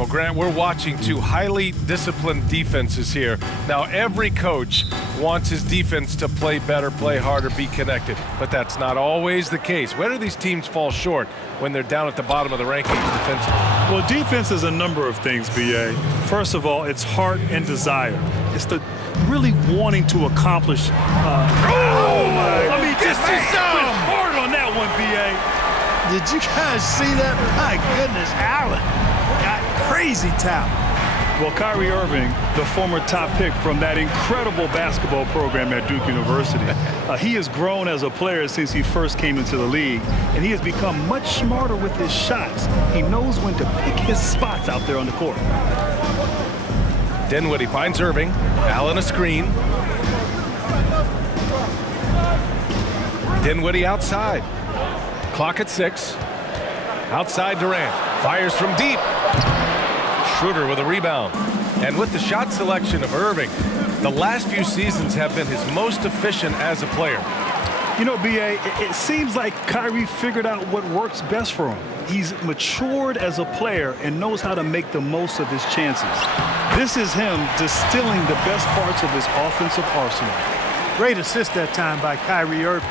Well, Grant, we're watching two highly disciplined defenses here. Now, every coach wants his defense to play better, play harder, be connected. But that's not always the case. Where do these teams fall short when they're down at the bottom of the rankings defensively? Well, defense is a number of things, B.A. First of all, it's heart and desire. It's the really wanting to accomplish. Just hard on that one, B.A. Did you guys see that? My goodness, Allen got crazy talent. Well, Kyrie Irving, the former top pick from that incredible basketball program at Duke University, he has grown as a player since he first came into the league, and he has become much smarter with his shots. He knows when to pick his spots out there on the court. Dinwiddie finds Irving. Allen a screen. Dinwiddie outside. Clock at 6. Outside Durant. Fires from deep. Schroeder with a rebound. And with the shot selection of Irving, the last few seasons have been his most efficient as a player. You know, B.A., it seems like Kyrie figured out what works best for him. He's matured as a player and knows how to make the most of his chances. This is him distilling the best parts of his offensive arsenal. Great assist that time by Kyrie Irving.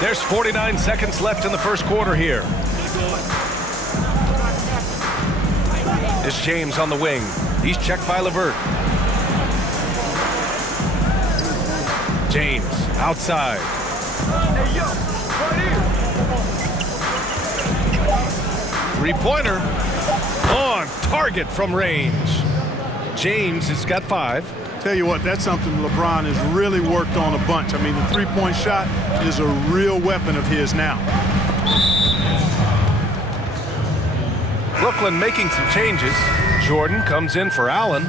There's 49 seconds left in the first quarter here. It's James on the wing. He's checked by LeVert. James outside. Hey, yo, right here. Three-pointer on target from range. James has got 5. Tell you what, that's something LeBron has really worked on a bunch. I mean, the three-point shot is a real weapon of his now. Brooklyn making some changes. Jordan comes in for Allen,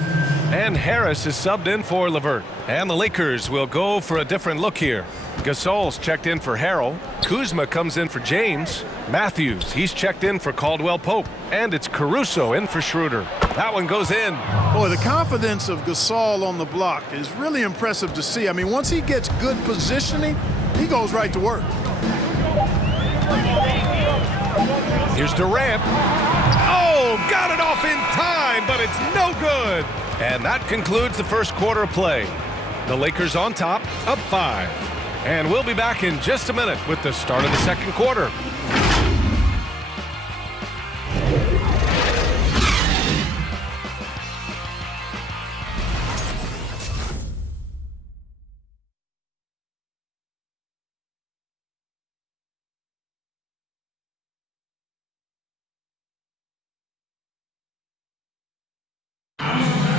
and Harris is subbed in for LeVert. And the Lakers will go for a different look here. Gasol's checked in for Harrell. Kuzma comes in for James. Matthews, he's checked in for Caldwell Pope. And it's Caruso in for Schroeder. That one goes in. Boy, the confidence of Gasol on the block is really impressive to see. I mean, once he gets good positioning, he goes right to work. Here's Durant. Oh, got it off in time, but it's no good. And that concludes the first quarter of play. The Lakers on top, up 5. And we'll be back in just a minute with the start of the second quarter.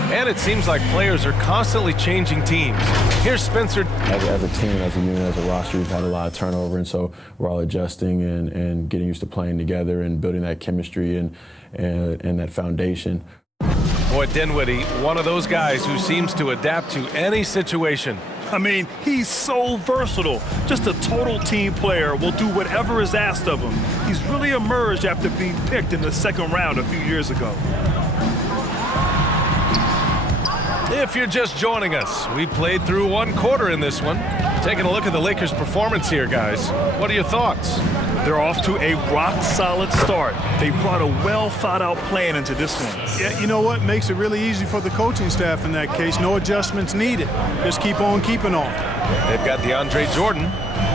And it seems like players are constantly changing teams. Here's Spencer. As a team, as a unit, as a roster, we've had a lot of turnover, and so we're all adjusting and getting used to playing together and building that chemistry and that foundation. Boy, Dinwiddie, one of those guys who seems to adapt to any situation. I mean, he's so versatile. Just a total team player, will do whatever is asked of him. He's really emerged after being picked in the second round a few years ago. If you're just joining us, we played through one quarter in this one. Taking a look at the Lakers' performance here, guys. What are your thoughts? They're off to a rock-solid start. They brought a well-thought-out plan into this one. Yeah, you know what? Makes it really easy for the coaching staff in that case. No adjustments needed. Just keep on keeping on. They've got DeAndre Jordan.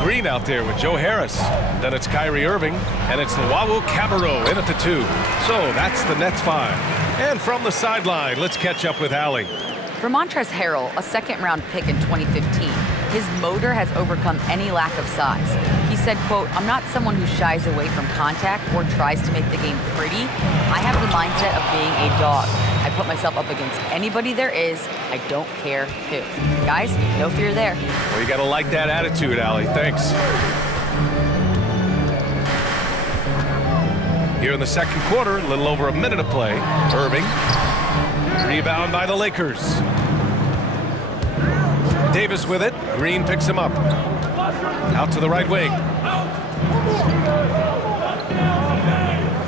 Green out there with Joe Harris. Then it's Kyrie Irving, and it's Luau Cabarrot in at the 2. So that's the Nets 5. And from the sideline, let's catch up with Allie. For Montrezl Harrell, a second-round pick in 2015, his motor has overcome any lack of size. He said, quote, "I'm not someone who shies away from contact or tries to make the game pretty. I have the mindset of being a dog. I put myself up against anybody there is. I don't care who." Guys, no fear there. Well, you got to like that attitude, Allie. Thanks. Here in the second quarter, a little over a minute of play. Irving. Rebound by the Lakers. Davis with it. Green picks him up. Out to the right wing.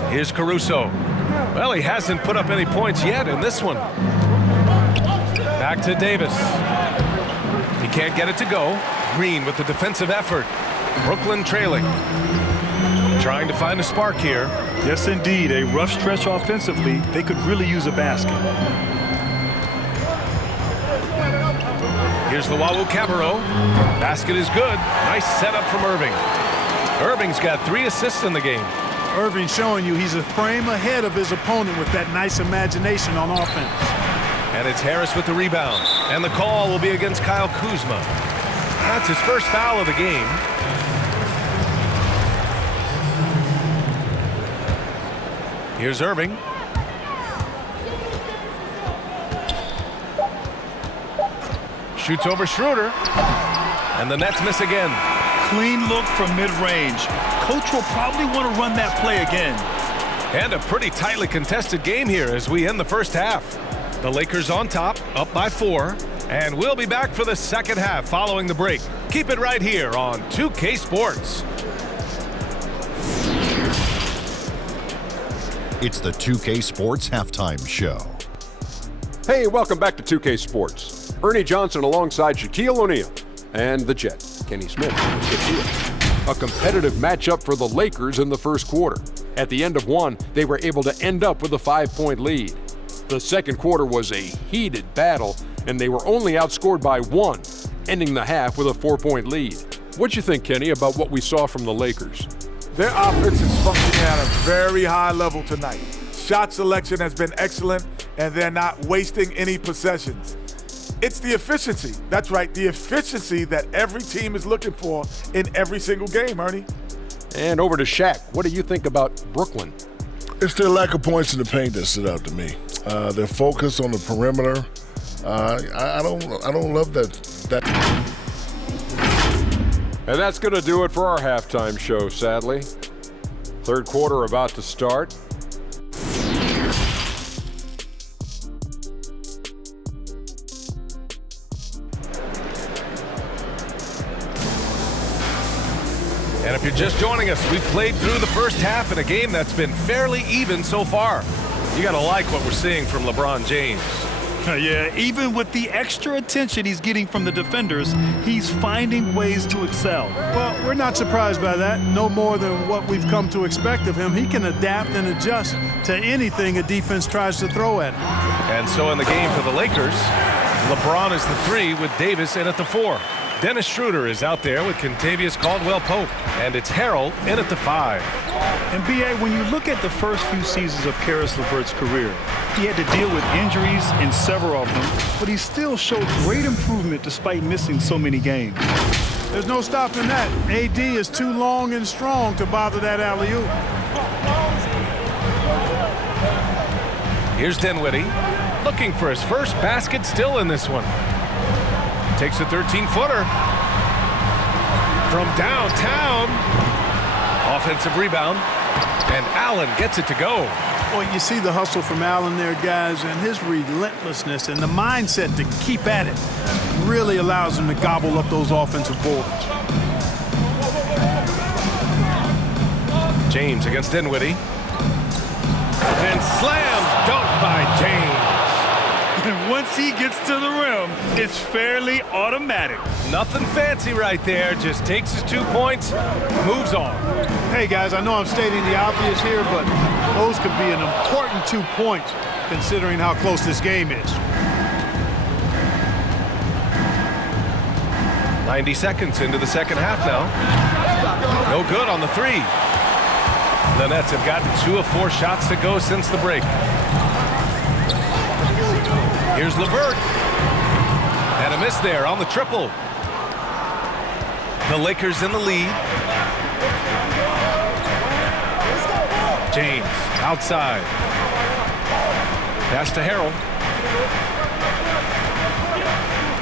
Here's Caruso. Well, he hasn't put up any points yet in this one. Back to Davis. He can't get it to go. Green with the defensive effort. Brooklyn trailing. trying to find a spark here. Yes, indeed. A rough stretch offensively. They could really use a basket. Here's the Wawu Cabarro. Basket is good. Nice setup from Irving. Irving's got 3 assists in the game. Irving showing you he's a frame ahead of his opponent with that nice imagination on offense. And it's Harris with the rebound. And the call will be against Kyle Kuzma. That's his first foul of the game. Here's Irving. Shoots over Schroeder. And the Nets miss again. Clean look from mid-range. Coach will probably want to run that play again. And a pretty tightly contested game here as we end the first half. The Lakers on top, up by 4. And we'll be back for the second half following the break. Keep it right here on 2K Sports. It's the 2K Sports Halftime Show. Hey, welcome back to 2K Sports. Ernie Johnson alongside Shaquille O'Neal and the Jet, Kenny Smith. A competitive matchup for the Lakers in the first quarter. At the end of one, they were able to end up with a 5-point lead. The second quarter was a heated battle, and they were only outscored by 1, ending the half with a 4-point lead. What'd you think, Kenny, about what we saw from the Lakers? Their offense is functioning at a very high level tonight. Shot selection has been excellent, and they're not wasting any possessions. It's the efficiency. That's right, the efficiency that every team is looking for in every single game, Ernie. And over to Shaq. What do you think about Brooklyn? It's their lack of points in the paint that stood out to me. Their focus on the perimeter. I don't love that. And that's going to do it for our halftime show, sadly. Third quarter about to start. And if you're just joining us, we've played through the first half in a game that's been fairly even so far. You got to like what we're seeing from LeBron James. Yeah, even with the extra attention he's getting from the defenders, he's finding ways to excel. Well, we're not surprised by that. No more than what we've come to expect of him. He can adapt and adjust to anything a defense tries to throw at him. And so in the game for the Lakers, LeBron is the 3 with Davis in at the 4. Dennis Schroeder is out there with Kentavious Caldwell-Pope. And it's Harrell in at the 5. And B.A., when you look at the first few seasons of Caris LeVert's career, he had to deal with injuries in several of them, but he still showed great improvement despite missing so many games. There's no stopping that. AD is too long and strong to bother that alley-oop. Here's Dinwiddie looking for his first basket still in this one. Takes a 13-footer from downtown. Offensive rebound, and Allen gets it to go. Well, you see the hustle from Allen there, guys, and his relentlessness and the mindset to keep at it really allows him to gobble up those offensive boards. James against Dinwiddie. And slam dunk by James. And once he gets to the rim, it's fairly automatic. Nothing fancy right there. Just takes his 2 points, moves on. Hey, guys, I know I'm stating the obvious here, but those could be an important 2 points considering how close this game is. 90 seconds into the second half now. No good on the 3. The Nets have gotten 2 of 4 shots to go since the break. Here's LeVert. And a miss there on the triple. The Lakers in the lead. James outside. Pass to Harrell.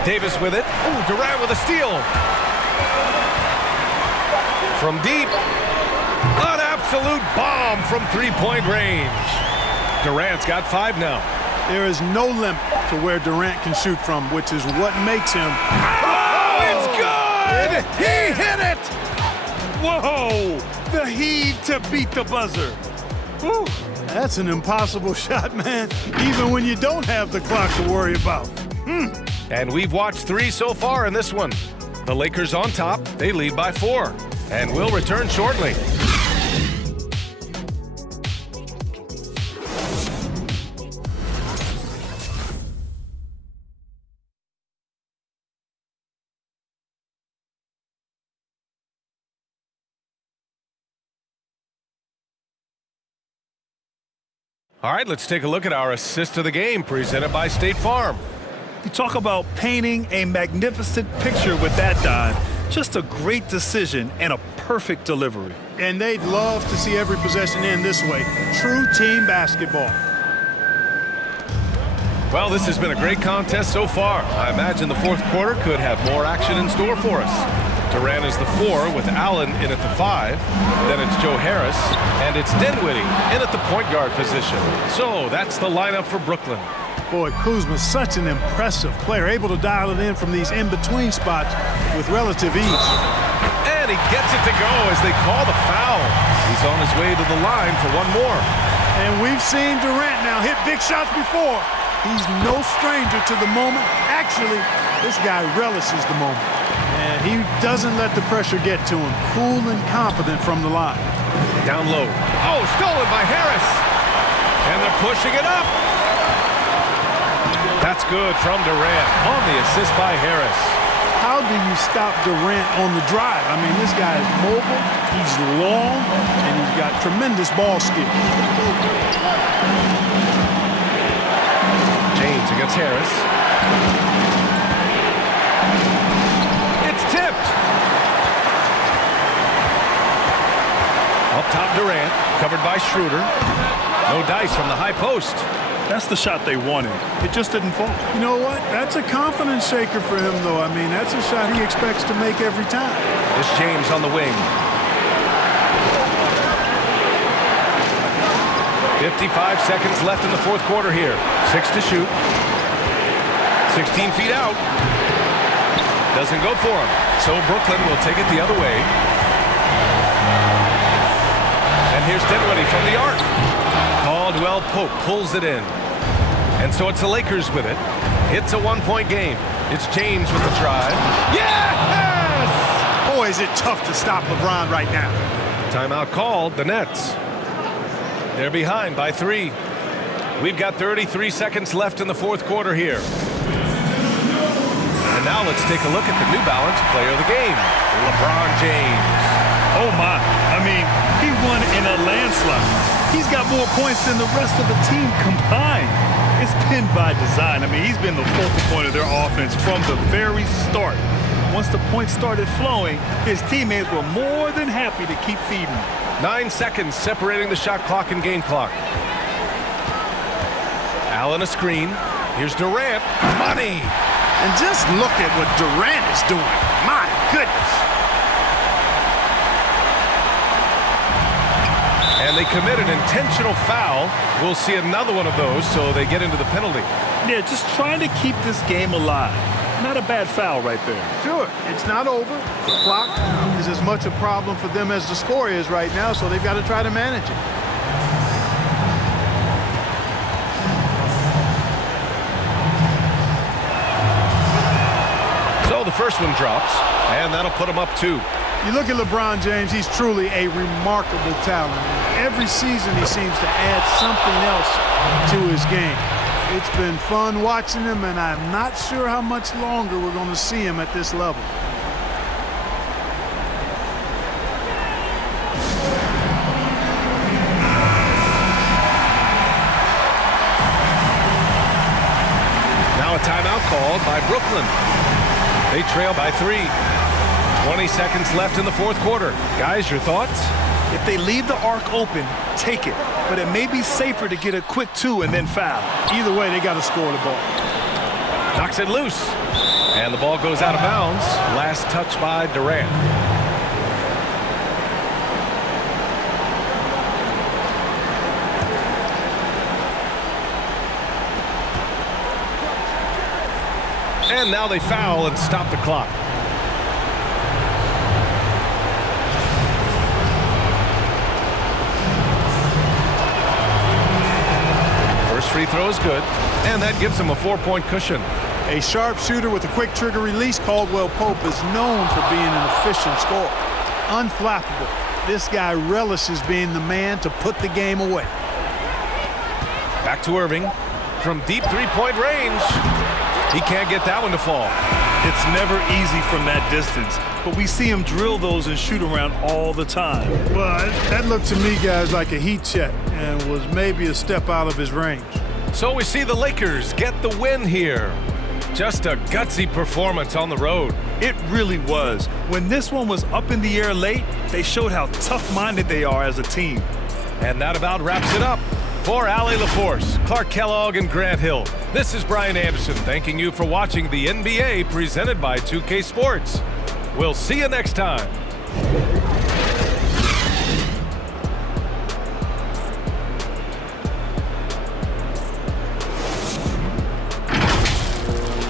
Davis with it. Ooh, Durant with a steal. From deep. An absolute bomb from 3-point range. Durant's got 5 now. There is no limit to where Durant can shoot from, which is what makes him. Oh, it's good! He hit it! Whoa! The heave to beat the buzzer. Woo. That's an impossible shot, man, even when you don't have the clock to worry about. And we've watched 3 so far in this one. The Lakers on top. They lead by 4. And we'll return shortly. All right, let's take a look at our assist of the game presented by State Farm. You talk about painting a magnificent picture with that dive. Just a great decision and a perfect delivery. And they'd love to see every possession end this way. True team basketball. Well, this has been a great contest so far. I imagine the fourth quarter could have more action in store for us. Durant is the 4 with Allen in at the 5. Then it's Joe Harris, and it's Dinwiddie in at the point guard position. So that's the lineup for Brooklyn. Boy, Kuzma's such an impressive player, able to dial it in from these in-between spots with relative ease. And he gets it to go as they call the foul. He's on his way to the line for one more. And we've seen Durant now hit big shots before. He's no stranger to the moment. Actually, this guy relishes the moment. And he doesn't let the pressure get to him. Cool and confident from the line. Down low. Oh, stolen by Harris. And they're pushing it up. That's good from Durant on the assist by Harris. How do you stop Durant on the drive? I mean, this guy is mobile, he's long, and he's got tremendous ball skills. James against Harris. It's tipped. Up top, Durant, covered by Schroeder. No dice from the high post. That's the shot they wanted. It just didn't fall. You know what? That's a confidence shaker for him, though. I mean, that's a shot he expects to make every time. It's James on the wing. 55 seconds left in the fourth quarter here. 6 to shoot. 16 feet out. Doesn't go for him. So Brooklyn will take it the other way. And here's Dinwiddie from the arc. Caldwell Pope pulls it in. And so it's the Lakers with it. It's a one-point game. It's James with the drive. Yes! Boy, is it tough to stop LeBron right now. Timeout called, the Nets. They're behind by 3. We've got 33 seconds left in the fourth quarter here. And now let's take a look at the New Balance player of the game, LeBron James. Oh, my. I mean, he won in a landslide. He's got more points than the rest of the team combined. It's been by design. I mean, he's been the focal point of their offense from the very start. Once the points started flowing, his teammates were more than happy to keep feeding. 9 seconds separating the shot clock and game clock. Allen a screen. Here's Durant. Money! And just look at what Durant is doing. My goodness. And they commit an intentional foul. We'll see another one of those, so they get into the penalty. Yeah, just trying to keep this game alive. Not a bad foul right there. Sure, it's not over. The clock is as much a problem for them as the score is right now, so they've got to try to manage it. So the first one drops, and that'll put them up 2. You look at LeBron James, he's truly a remarkable talent. Every season he seems to add something else to his game. It's been fun watching him, and I'm not sure how much longer we're going to see him at this level. Now a timeout called by Brooklyn. They trail by 3. 20 seconds left in the fourth quarter. Guys, your thoughts? If they leave the arc open, take it. But it may be safer to get a quick 2 and then foul. Either way, they got to score the ball. Knocks it loose. And the ball goes out of bounds. Last touch by Durant. And now they foul and stop the clock. Free throw is good, and that gives him a 4-point cushion. A sharp shooter with a quick trigger release, Caldwell Pope is known for being an efficient scorer. Unflappable. This guy relishes being the man to put the game away. Back to Irving from deep three-point range. He can't get that one to fall. It's never easy from that distance, but we see him drill those and shoot around all the time. Well, that looked to me, guys, like a heat check. and was maybe a step out of his range. So we see the Lakers get the win here. Just a gutsy performance on the road. It really was. When this one was up in the air late, they showed how tough-minded they are as a team. And that about wraps it up. For Allie LaForce, Clark Kellogg, and Grant Hill, this is Brian Anderson thanking you for watching the NBA presented by 2K Sports. We'll see you next time.